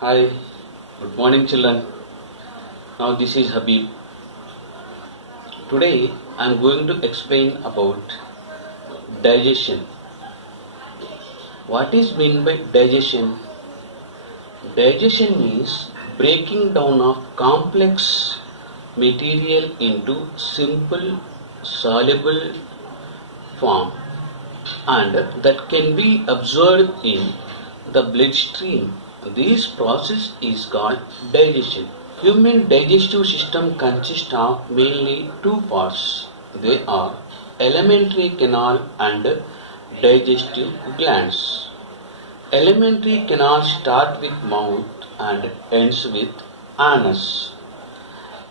Hi, good morning, children. Now, this is Habib. Today, I am going to explain about digestion. What is meant by digestion? Digestion means breaking down of complex material into simple, soluble form and that can be absorbed in the bloodstream. This process is called digestion. Human digestive system consists of mainly two parts. They are alimentary canal and digestive glands. Alimentary canal starts with mouth and ends with anus.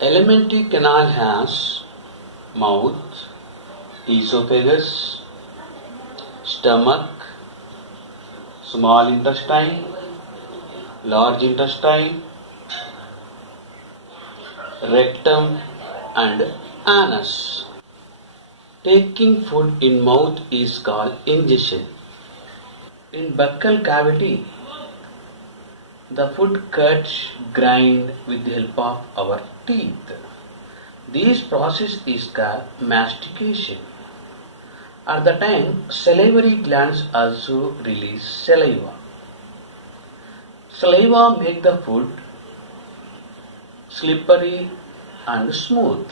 Alimentary canal has mouth, esophagus, stomach, small intestine, large intestine, rectum and anus. Taking food in mouth is called ingestion. In buccal cavity, the food cut, grind with the help of our teeth. This process is called mastication. At the time, salivary glands also release saliva. Saliva make the food slippery and smooth.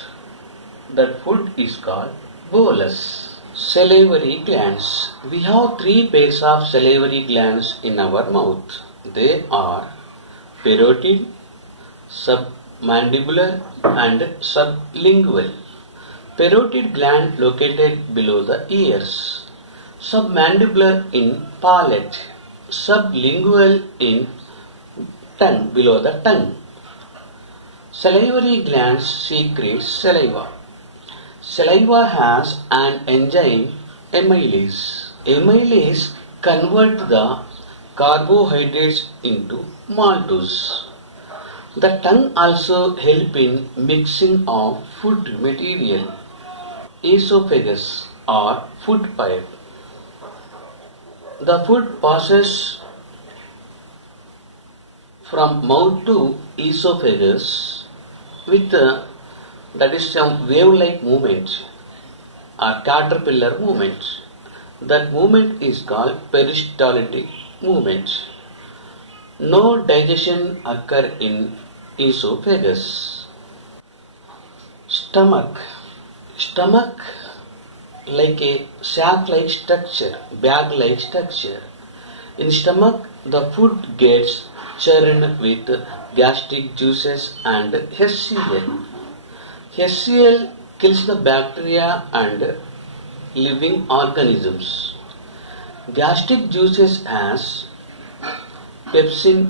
That food is called bolus. Salivary glands. We have three pairs of salivary glands in our mouth. They are parotid, submandibular and sublingual. Parotid gland located below the ears. Submandibular in palate. Sublingual in tongue, below the tongue. Salivary glands secrete saliva. Saliva has an enzyme amylase. Amylase converts the carbohydrates into maltose. The tongue also helps in mixing of food material. Esophagus or food pipe. The food passes from mouth to esophagus with that is some wave-like movement or caterpillar movement. That movement is called peristaltic movement. No digestion occur in esophagus. Stomach. Stomach like a sac-like structure, bag-like structure. In stomach, the food gets churned with gastric juices and HCl. HCl kills the bacteria and living organisms. Gastric juices has pepsin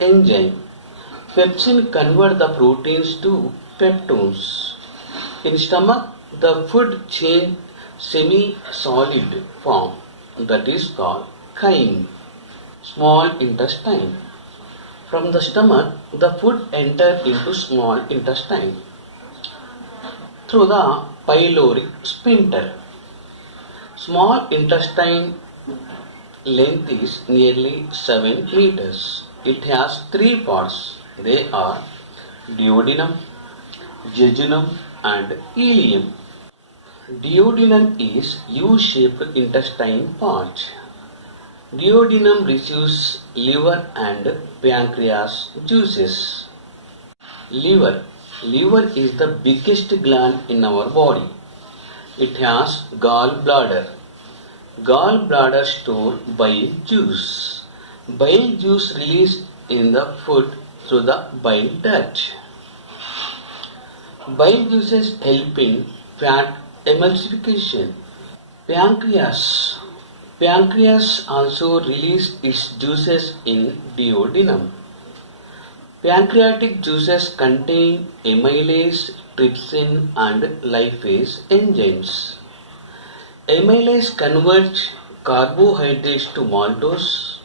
enzyme. Pepsin convert the proteins to peptones. In stomach, the food change semi-solid form that is called chyme. Small intestine. From the stomach, the food enter into small intestine through the pyloric sphincter. Small intestine length is nearly 7 meters. It has three parts. They are duodenum, jejunum and ileum. Duodenum is U-shaped intestine part. Duodenum receives liver and pancreas juices. Liver. Liver is the biggest gland in our body. It has gallbladder. Gallbladder store bile juice. Bile juice released in the food through the bile duct. Bile juices help in fat emulsification. Pancreas. Pancreas also releases its juices in duodenum. Pancreatic juices contain amylase, trypsin and lipase enzymes. Amylase converts carbohydrates to maltose.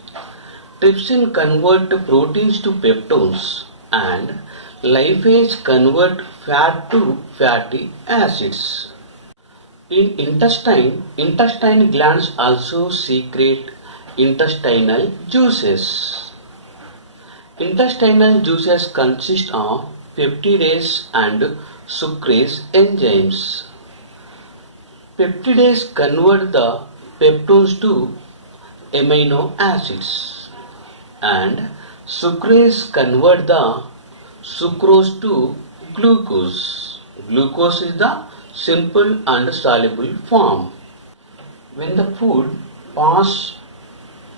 Trypsin converts proteins to peptones and lipase converts fat to fatty acids. In intestine glands also secrete intestinal juices. Intestinal juices consist of peptidase and sucrase enzymes. Peptidase convert the peptones to amino acids and sucrase convert the sucrose to glucose. Glucose is the simple and soluble form. When the food passes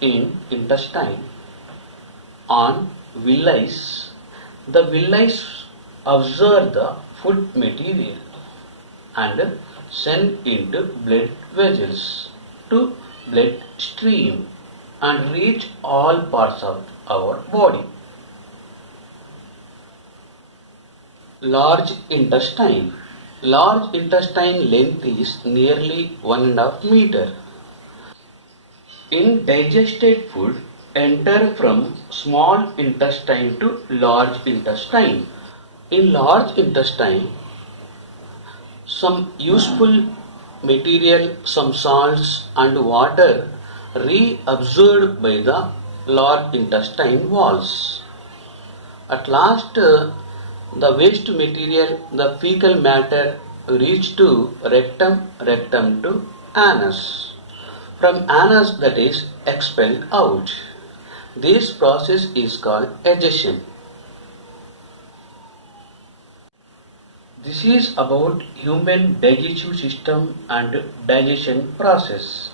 in intestine on villi, the villi absorb the food material and send into blood vessels to blood stream and reach all parts of our body. Large intestine. Large intestine length is nearly 1.5 meter. Indigested food enter from small intestine to large intestine. In large intestine, some useful material, some salts and water reabsorbed by the large intestine walls. At last, the waste material, the fecal matter reach to rectum to anus. From anus that is expelled out. This process is called egestion. This is about human digestive system and digestion process.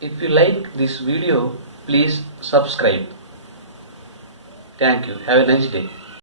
If you like this video, please subscribe. Thank you. Have a nice day.